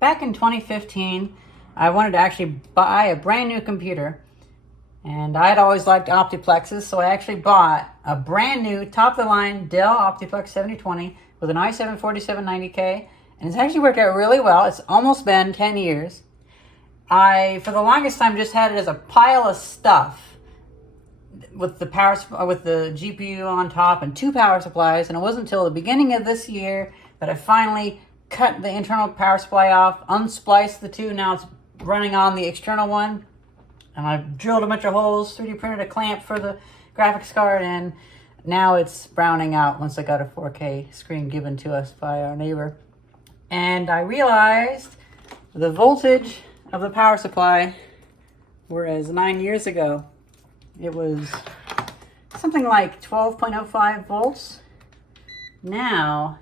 Back in 2015, I wanted to actually buy a brand new computer. And I had always liked Optiplexes, so I actually bought a brand new top-of-the-line Dell Optiplex 7020 with an i7-4790K. And it's actually worked out really well. It's almost been 10 years. I, for the longest time, just had it as a pile of stuff with the GPU on top and two power supplies. And it wasn't until the beginning of this year that I finally cut the internal power supply off, unspliced the two. Now it's running on the external one. And I drilled a bunch of holes, 3D printed a clamp for the graphics card, and now it's browning out once I got a 4K screen given to us by our neighbor. And I realized the voltage of the power supply, whereas 9 years ago, it was something like 12.05 volts. Now,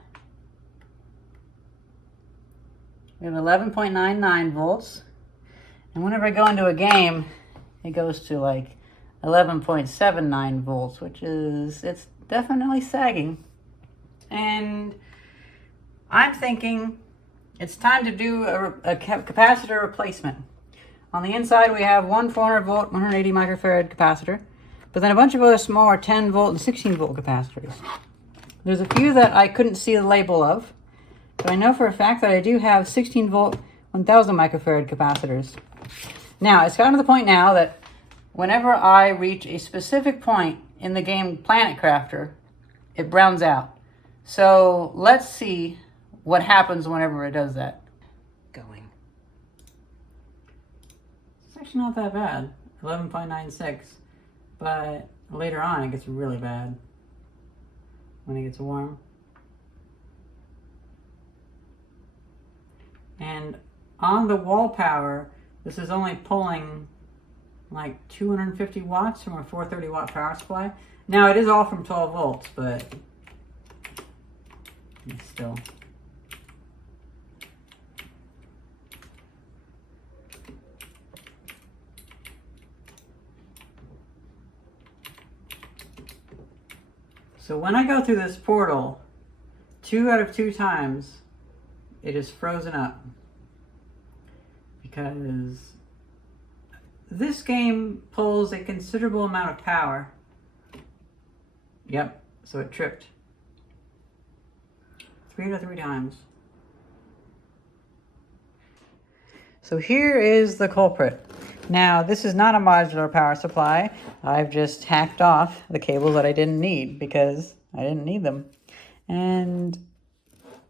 we have 11.99 volts. And whenever I go into a game, it goes to like 11.79 volts, which is, it's definitely sagging. And I'm thinking it's time to do a capacitor replacement. On the inside, we have one 400 volt, 180 microfarad capacitor, but then a bunch of other smaller 10 volt and 16 volt capacitors. There's a few that I couldn't see the label of, but I know for a fact that I do have 16 volt, 1000 microfarad capacitors. Now, it's gotten to the point now that whenever I reach a specific point in the game Planet Crafter, it browns out. So let's see what happens whenever it does that. Going. It's actually not that bad, 11.96, but later on it gets really bad when it gets warm. And on the wall power, this is only pulling like 250 watts from a 430 watt power supply. Now it is all from 12 volts, but still. So when I go through this portal, 2 out of 2 times, it is frozen up. Because this game pulls a considerable amount of power. Yep, so it tripped. 3 out of 3 times. So here is the culprit. Now, this is not a modular power supply. I've just hacked off the cables that I didn't need because I didn't need them. And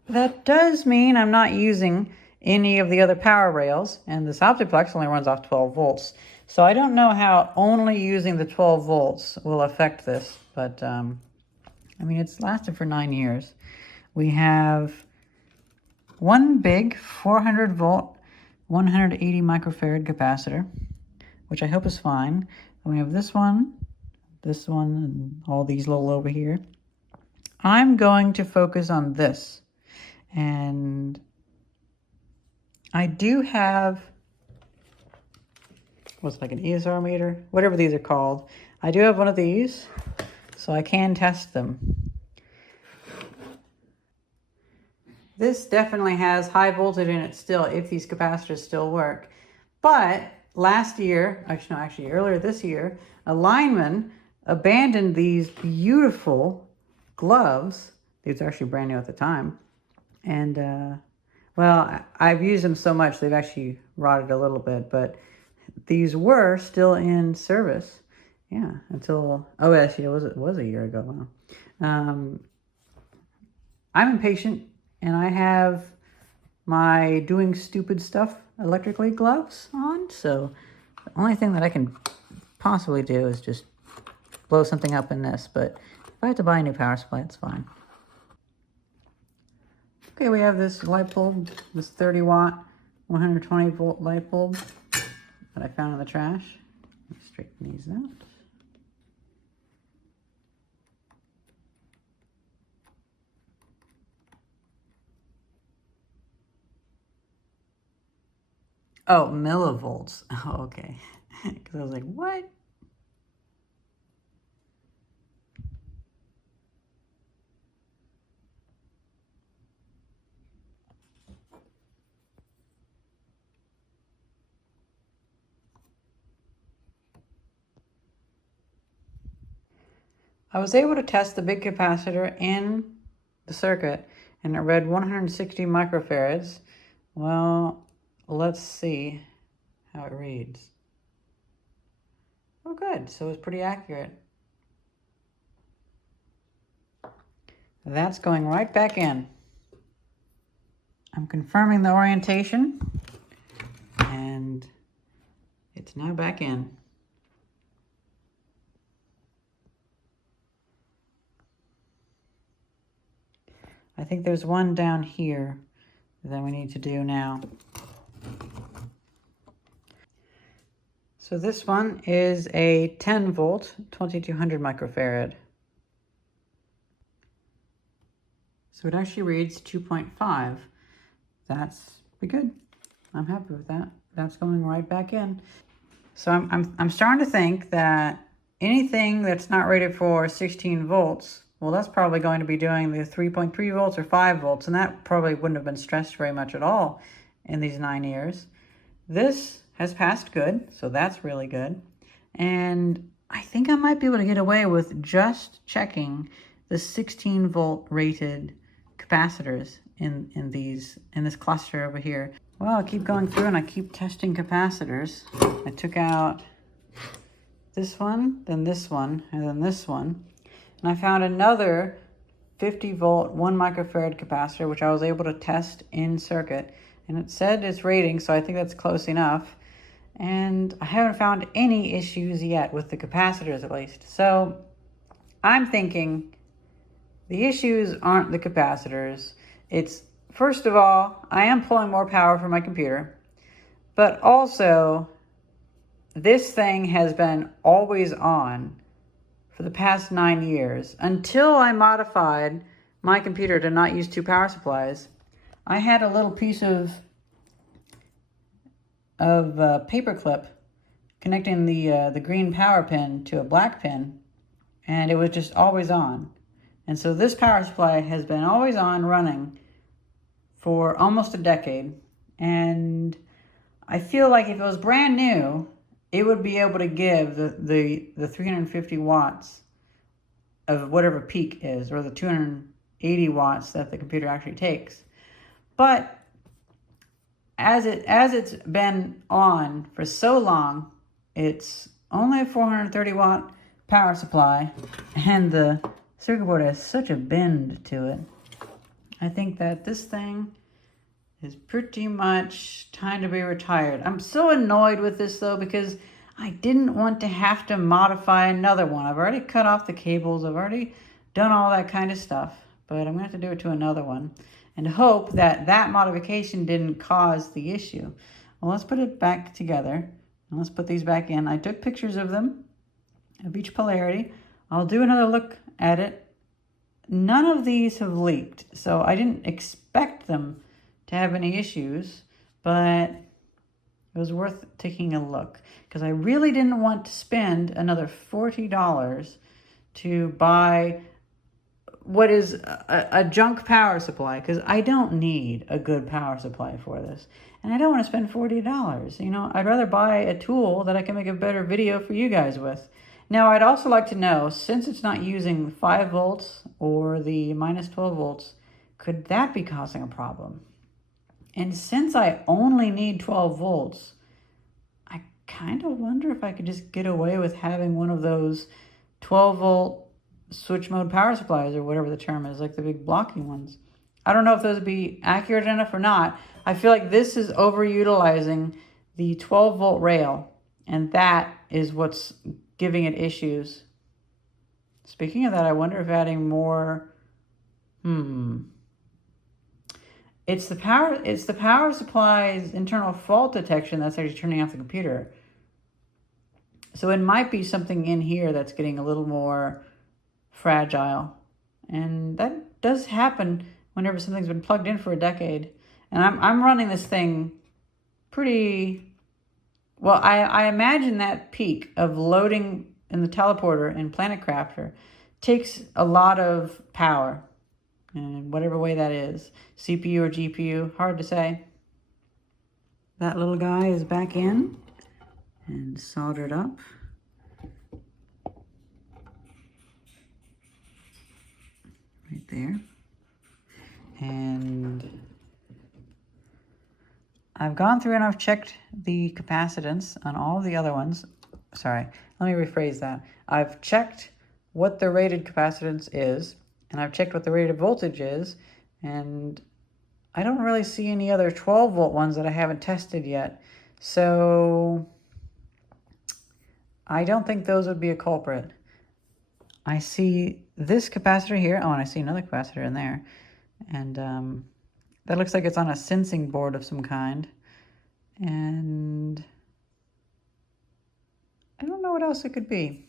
that does mean I'm not using any of the other power rails, and this Optiplex only runs off 12 volts. So I don't know how only using the 12 volts will affect this, but I mean, it's lasted for 9 years. We have one big 400 volt, 180 microfarad capacitor, which I hope is fine. And we have this one, and all these little over here. I'm going to focus on this. And I do have, what's like an ESR meter? Whatever these are called. I do have one of these, so I can test them. This definitely has high voltage in it still, if these capacitors still work. But last year, actually earlier this year, a lineman abandoned these beautiful gloves. These are actually brand new at the time. And, well, I've used them so much, they've actually rotted a little bit, but these were still in service. Yeah, until, oh, actually, it was a year ago. Wow. I'm impatient, and I have my doing stupid stuff electrically gloves on, so the only thing that I can possibly do is just blow something up in this, but if I have to buy a new power supply, it's fine. Okay, we have this light bulb, this 30 watt, 120 volt light bulb that I found in the trash. Let me straighten these out. Oh, millivolts. Oh, okay. Because I was like, what? I was able to test the big capacitor in the circuit and it read 160 microfarads. Well, let's see how it reads. Oh, good. So it's pretty accurate. That's going right back in. I'm confirming the orientation and it's now back in. I think there's one down here that we need to do now. So this one is a 10 volt, 2200 microfarad. So it actually reads 2.5. That's pretty good. I'm happy with that. That's going right back in. So I'm starting to think that anything that's not rated for 16 volts, well, that's probably going to be doing the 3.3 volts or 5 volts, and that probably wouldn't have been stressed very much at all in these 9 years. This has passed good, so that's really good. And I think I might be able to get away with just checking the 16 volt rated capacitors in this cluster over here. Well, I keep going through and I keep testing capacitors. I took out this one, then this one, and then this one. And I found another 50 volt, 1 microfarad capacitor, which I was able to test in circuit. And it said its rating, so I think that's close enough. And I haven't found any issues yet with the capacitors, at least. So I'm thinking the issues aren't the capacitors. It's, first of all, I am pulling more power from my computer, but also this thing has been always on for the past 9 years. Until I modified my computer to not use 2 power supplies, I had a little piece of paper clip connecting the green power pin to a black pin, and it was just always on. And so this power supply has been always on, running for almost a decade. And I feel like if it was brand new, it would be able to give the 350 watts of whatever peak is, or the 280 watts that the computer actually takes. But as it's been on for so long, it's only a 430 watt power supply, and the circuit board has such a bend to it. I think that this thing is pretty much time to be retired. I'm so annoyed with this though, because I didn't want to have to modify another one. I've already cut off the cables. I've already done all that kind of stuff, but I'm gonna have to do it to another one and hope that that modification didn't cause the issue. Well, let's put it back together and let's put these back in. I took pictures of them, of each polarity. I'll do another look at it. None of these have leaked, so I didn't expect them to have any issues, but it was worth taking a look because I really didn't want to spend another $40 to buy what is a junk power supply, because I don't need a good power supply for this. And I don't want to spend $40. You know, I'd rather buy a tool that I can make a better video for you guys with. Now, I'd also like to know, since it's not using 5 volts or the minus 12 volts, could that be causing a problem? And since I only need 12 volts, I kind of wonder if I could just get away with having one of those 12 volt switch mode power supplies, or whatever the term is, like the big blocky ones. I don't know if those would be accurate enough or not. I feel like this is overutilizing the 12 volt rail, and that is what's giving it issues. Speaking of that, I wonder if adding more, it's the power supply's internal fault detection that's actually turning off the computer. So it might be something in here that's getting a little more fragile. And that does happen whenever something's been plugged in for a decade. And I'm running this thing pretty well. I imagine that peak of loading in the teleporter in Planet Crafter takes a lot of power, in whatever way that is, CPU or GPU, hard to say. That little guy is back in and soldered up. there. And I've gone through and I've checked the capacitance on all the other ones. Sorry, let me rephrase that. I've checked what the rated capacitance is, and I've checked what the rated voltage is, and I don't really see any other 12 volt ones that I haven't tested yet. So I don't think those would be a culprit. I see this capacitor here. Oh, and I see another capacitor in there. And that looks like it's on a sensing board of some kind. And I don't know what else it could be.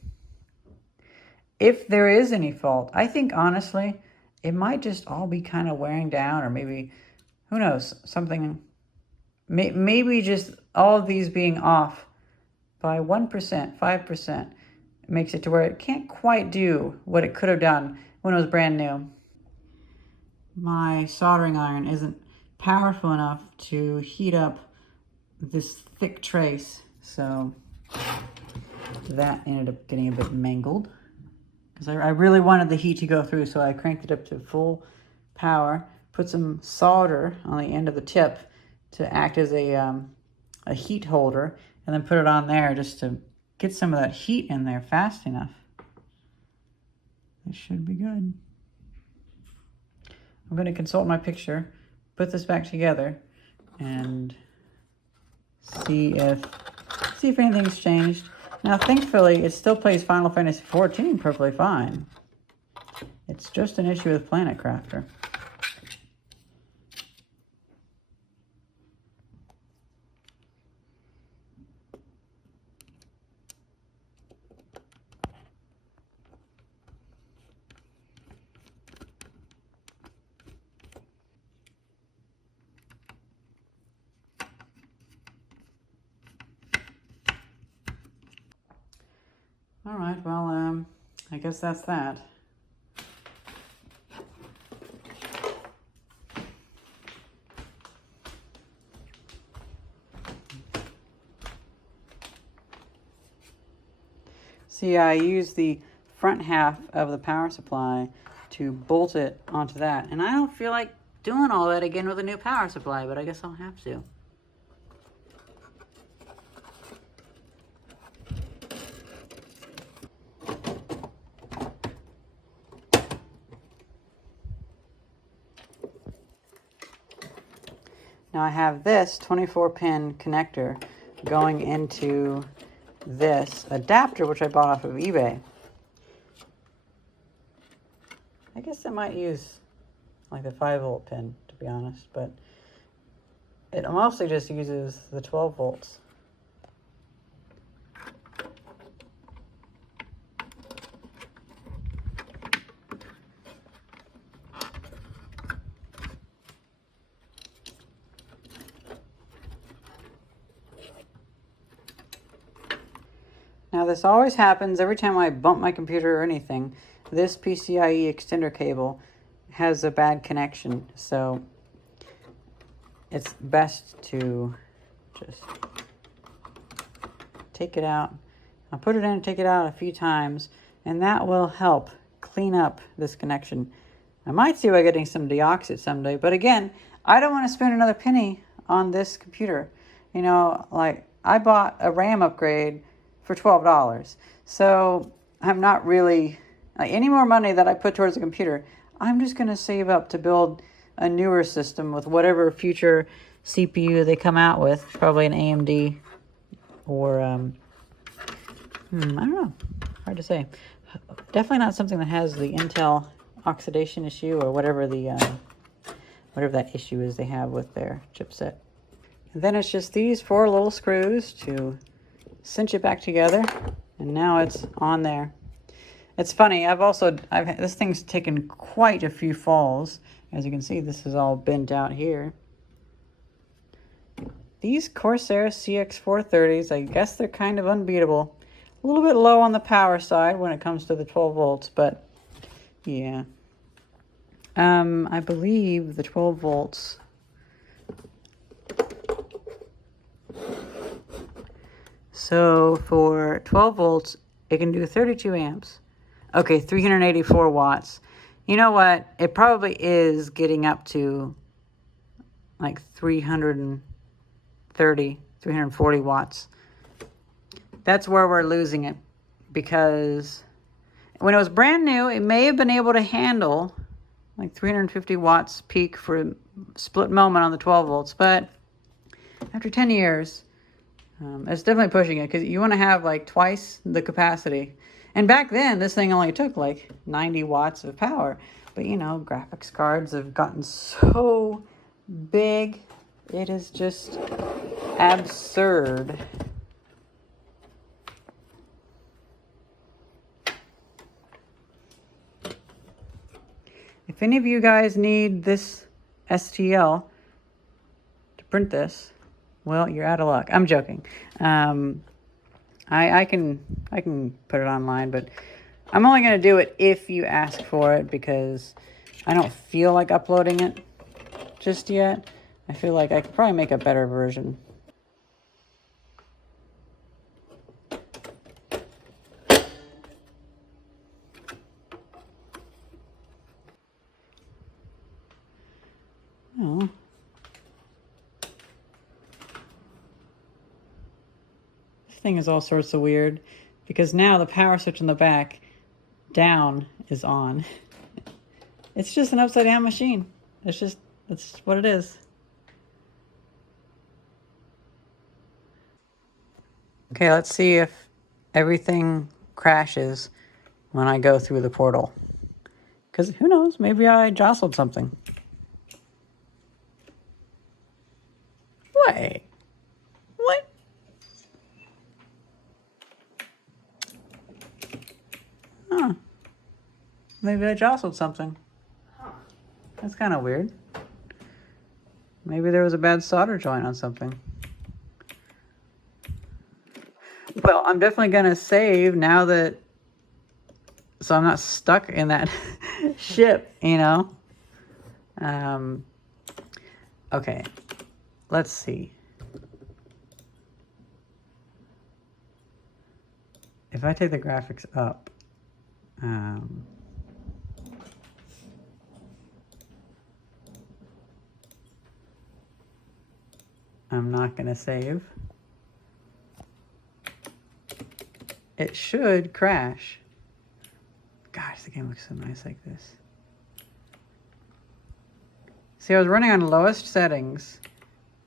If there is any fault, I think honestly, it might just all be kind of wearing down, or maybe, who knows, something, maybe just all of these being off by 1%, 5% makes it to where it can't quite do what it could have done when it was brand new. My soldering iron isn't powerful enough to heat up this thick trace, so that ended up getting a bit mangled. Because I really wanted the heat to go through, so I cranked it up to full power, put some solder on the end of the tip to act as a heat holder, and then put it on there just to get some of that heat in there fast enough. It should be good. I'm going to consult my picture, put this back together, and see if anything's changed. Now, thankfully, it still plays Final Fantasy XIV perfectly fine. It's just an issue with Planet Crafter. All right, well, I guess that's that. See, I use the front half of the power supply to bolt it onto that. And I don't feel like doing all that again with a new power supply, but I guess I'll have to. Now I have this 24-pin connector going into this adapter, which I bought off of eBay. I guess I might use like the 5-volt pin, to be honest, but it mostly just uses the 12 volts. Now this always happens every time I bump my computer or anything. This PCIe extender cable has a bad connection, so it's best to just take it out. I'll put it in and take it out a few times, and that will help clean up this connection. I might see about getting some deoxit someday, but again, I don't want to spend another penny on this computer. You know, like, I bought a RAM upgrade for $12. So I'm not really, like, any more money that I put towards a computer, I'm just going to save up to build a newer system with whatever future CPU they come out with, probably an AMD or, I don't know, hard to say. Definitely not something that has the Intel oxidation issue or whatever that issue is they have with their chipset. And then it's just these 4 little screws to cinch it back together, and now it's on there. It's funny, this thing's taken quite a few falls. As you can see, this is all bent out here. These Corsair CX430s, I guess they're kind of unbeatable. A little bit low on the power side when it comes to the 12 volts, but yeah. I believe the 12 volts so for 12 volts, it can do 32 amps. Okay, 384 watts. You know what? It probably is getting up to like 330, 340 watts. That's where we're losing it, because when it was brand new, it may have been able to handle like 350 watts peak for a split moment on the 12 volts, but after 10 years, it's definitely pushing it, because you want to have like twice the capacity. And back then, this thing only took like 90 watts of power. But you know, graphics cards have gotten so big, it is just absurd. If any of you guys need this STL to print this, well, you're out of luck. I'm joking. I can put it online, but I'm only going to do it if you ask for it, because I don't feel like uploading it just yet. I feel like I could probably make a better version. Oh. This thing is all sorts of weird, because now the power switch in the back down is on. It's just an upside down machine. That's what it is. Okay, let's see if everything crashes when I go through the portal. Because who knows, maybe I jostled something. Wait. What? Huh. Maybe I jostled something. That's kind of weird. Maybe there was a bad solder joint on something. Well, I'm definitely going to save now that... So I'm not stuck in that ship, you know? Okay. Let's see. If I take the graphics up... I'm not going to save. It should crash. Gosh, the game looks so nice like this. See, I was running on lowest settings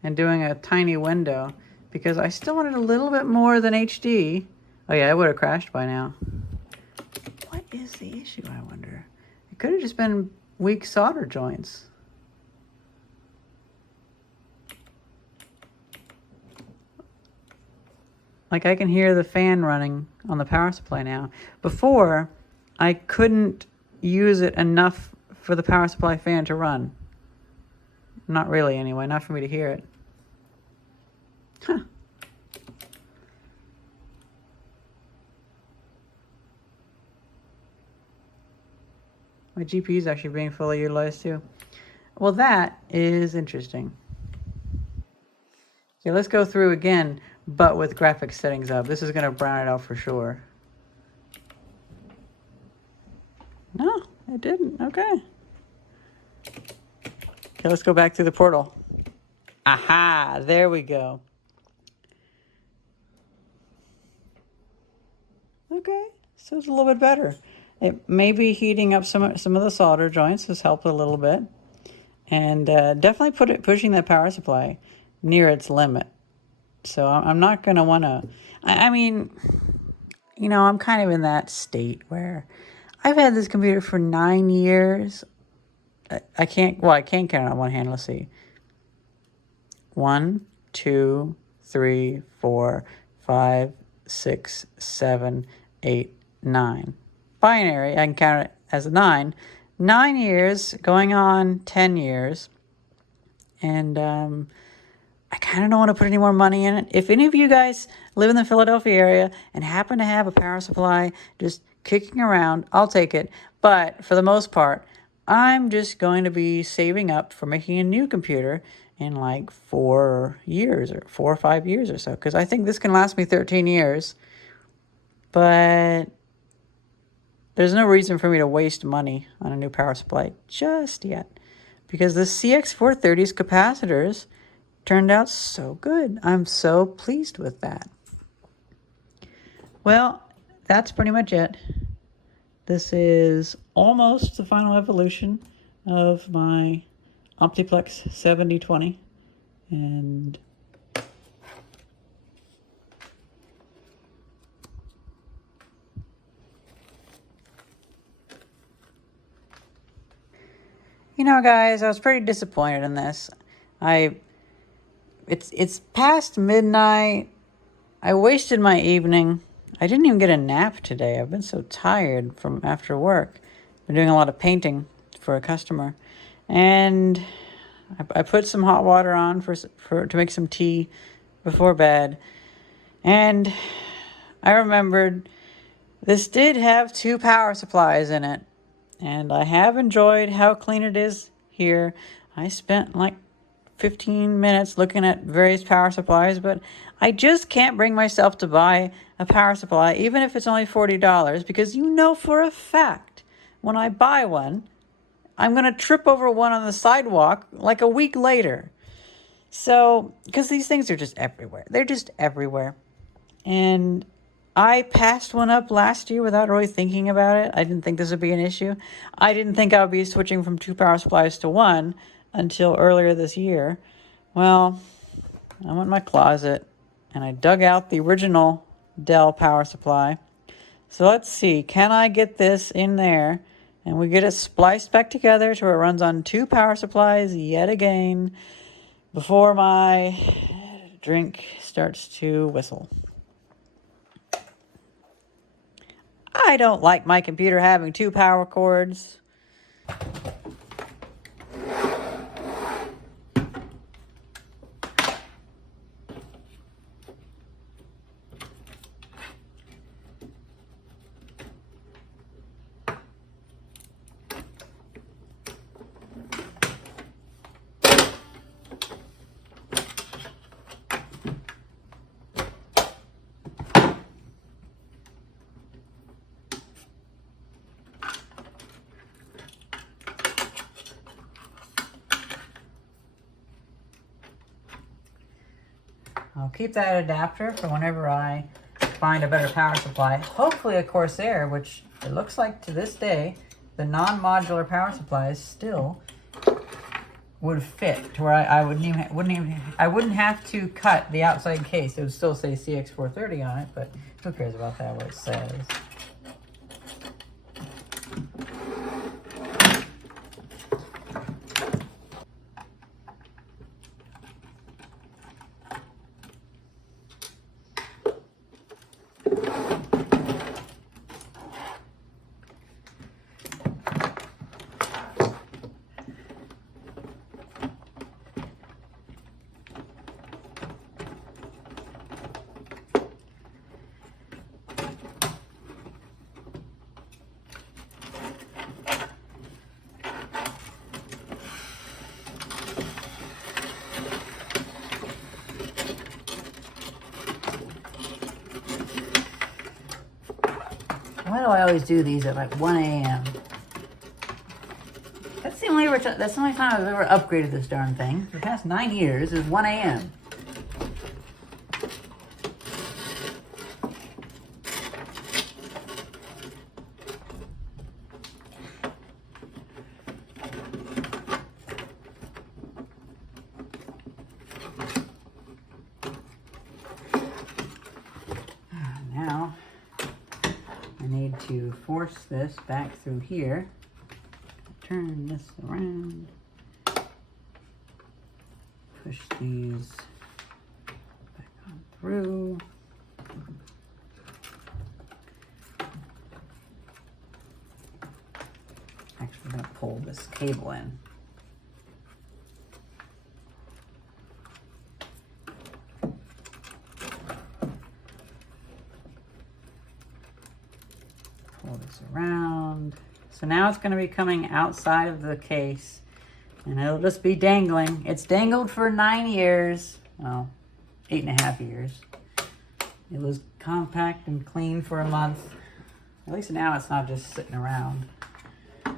and doing a tiny window because I still wanted a little bit more than HD. Oh yeah, it would have crashed by now. What is the issue, I wonder? It could have just been weak solder joints. Like, I can hear the fan running on the power supply now. Before, I couldn't use it enough for the power supply fan to run. Not really, anyway. Not for me to hear it. Huh. My GPU is actually being fully utilized, too. Well, that is interesting. Okay, let's go through again, but with graphics settings up. This is going to brown it out for sure. No, it didn't. Okay. Okay, let's go back through the portal. Aha, there we go. Okay, so it's a little bit better. It may be heating up some of the solder joints has helped a little bit. And definitely pushing the power supply near its limit. So I'm not going to want to... I mean, you know, I'm kind of in that state where I've had this computer for 9 years. I can't count on one hand. Let's see. 1, 2, 3, 4, 5, 6, 7, 8, 9. Binary, I can count it as a 9. 9 years, going on 10 years. And I kind of don't want to put any more money in it. If any of you guys live in the Philadelphia area and happen to have a power supply just kicking around, I'll take it. But for the most part, I'm just going to be saving up for making a new computer in like 4 years or 4 or 5 years or so. Because I think this can last me 13 years. But there's no reason for me to waste money on a new power supply just yet, because the CX430's capacitors turned out so good. I'm so pleased with that. Well, that's pretty much it. This is almost the final evolution of my Optiplex 7020. And you know, guys, I was pretty disappointed in this. It's past midnight. I wasted my evening. I didn't even get a nap today. I've been so tired from after work. Been doing a lot of painting for a customer, and I put some hot water on to make some tea before bed, and I remembered this did have 2 power supplies in it, and I have enjoyed how clean it is here. I spent like 15 minutes looking at various power supplies, but I just can't bring myself to buy a power supply, even if it's only $40, because you know for a fact when I buy one, I'm going to trip over one on the sidewalk like a week later. So, because these things are just everywhere. They're just everywhere. And I passed one up last year without really thinking about it. I didn't think this would be an issue. I didn't think I would be switching from 2 power supplies to 1 until earlier this year. Well, I went in my closet and I dug out the original Dell power supply. So let's see, can I get this in there and we get it spliced back together so it runs on 2 power supplies yet again before my drink starts to whistle. I don't like my computer having 2 power cords. I'll keep that adapter for whenever I find a better power supply. Hopefully a Corsair, which it looks like to this day, the non-modular power supplies still would fit to where I wouldn't have to cut the outside case. It would still say CX430 on it, but who cares about that, what it says. Why do I always do these at like 1 a.m.? That's the only time I've ever upgraded this darn thing. For the past 9 years is 1 a.m. Now, I need to force this back through here. Turn this around. Push these back on through. Actually, I'm going to pull this cable in. Pull this around. So now it's going to be coming outside of the case, and it'll just be dangling. It's dangled for 9 years. Well, 8.5 years. It was compact and clean for a month. At least now it's not just sitting around. But,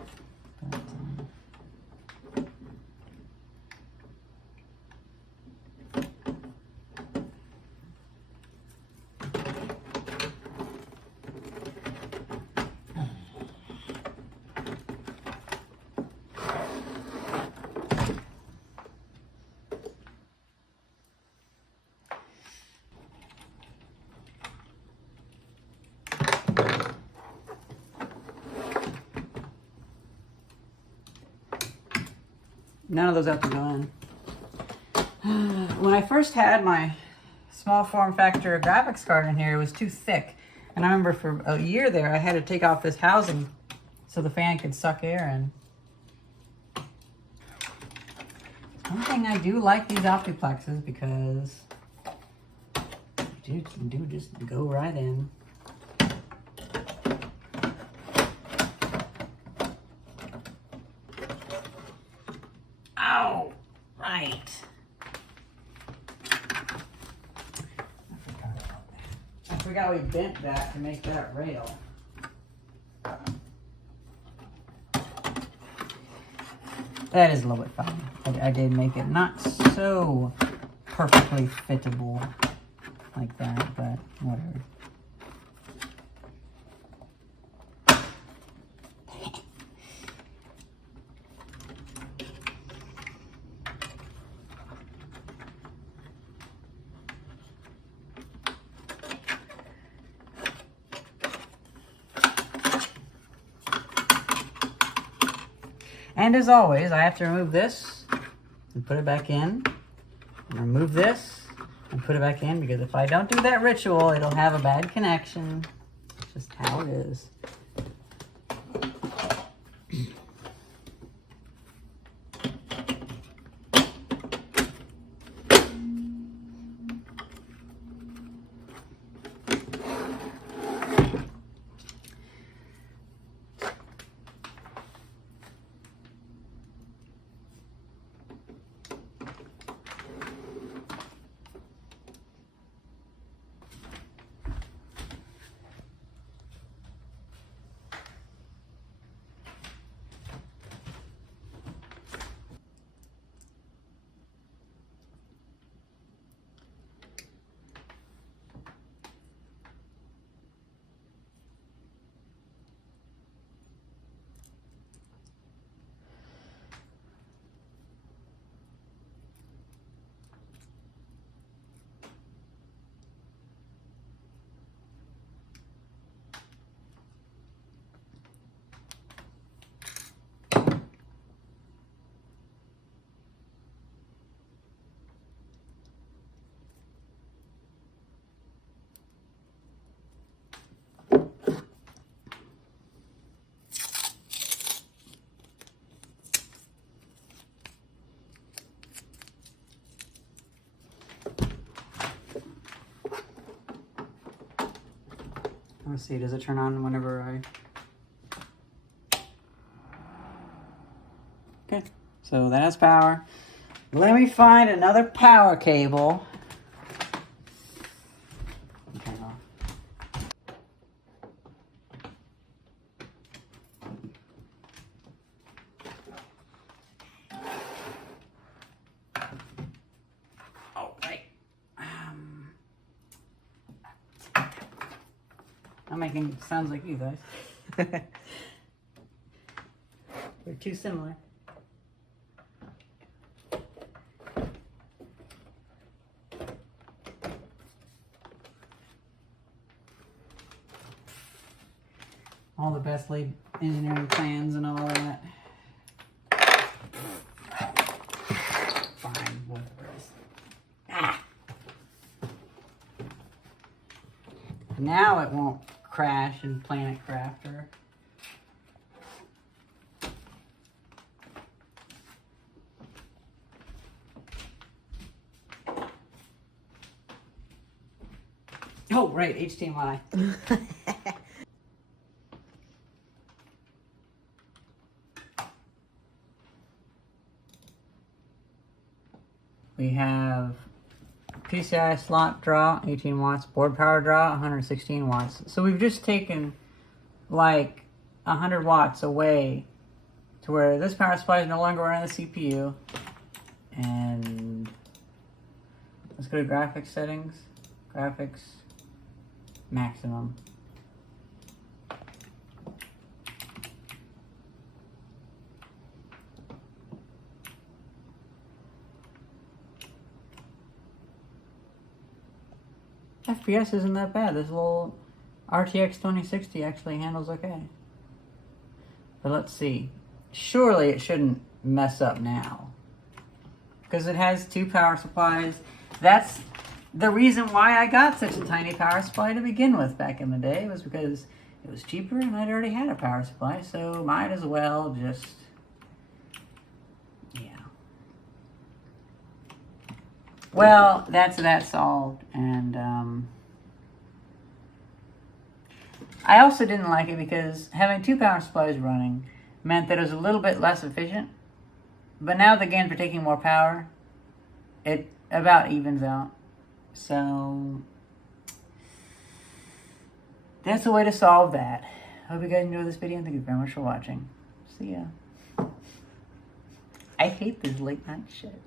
none of those have to go in. When I first had my small form factor graphics card in here, it was too thick. And I remember for a year there, I had to take off this housing so the fan could suck air in. One thing I do like these Optiplexes because they do just go right in. Oh, right. I forgot we bent that to make that rail. That is a little bit fine. I did make it not so perfectly fittable like that, but whatever. And as always, I have to remove this and put it back in. And remove this and put it back in, because if I don't do that ritual, it'll have a bad connection. It's just how it is. Let's see, does it turn on whenever I... Okay, so that has power. Let me find another power cable. Turn it off. Oh, right. I'm making sounds like you guys. They're too similar. All the best laid engineering plans and all that. Fine, whatever it is. Ah! Now it won't crash in Planet Crafter. Oh, right, HDMI. We have PCI slot draw, 18 watts, board power draw, 116 watts. So we've just taken like 100 watts away to where this power supply is no longer running the CPU. And let's go to graphics settings, graphics, maximum. FPS isn't that bad. This little RTX 2060 actually handles okay. But let's see. Surely it shouldn't mess up now, because it has 2 power supplies. That's the reason why I got such a tiny power supply to begin with back in the day, was because it was cheaper and I'd already had a power supply, so might as well just, yeah. Well, that's that solved. And I also didn't like it because having 2 power supplies running meant that it was a little bit less efficient. But now the games are taking more power, it about evens out. So that's the way to solve that. Hope you guys enjoyed this video, and thank you very much for watching. See ya. I hate this late night shit.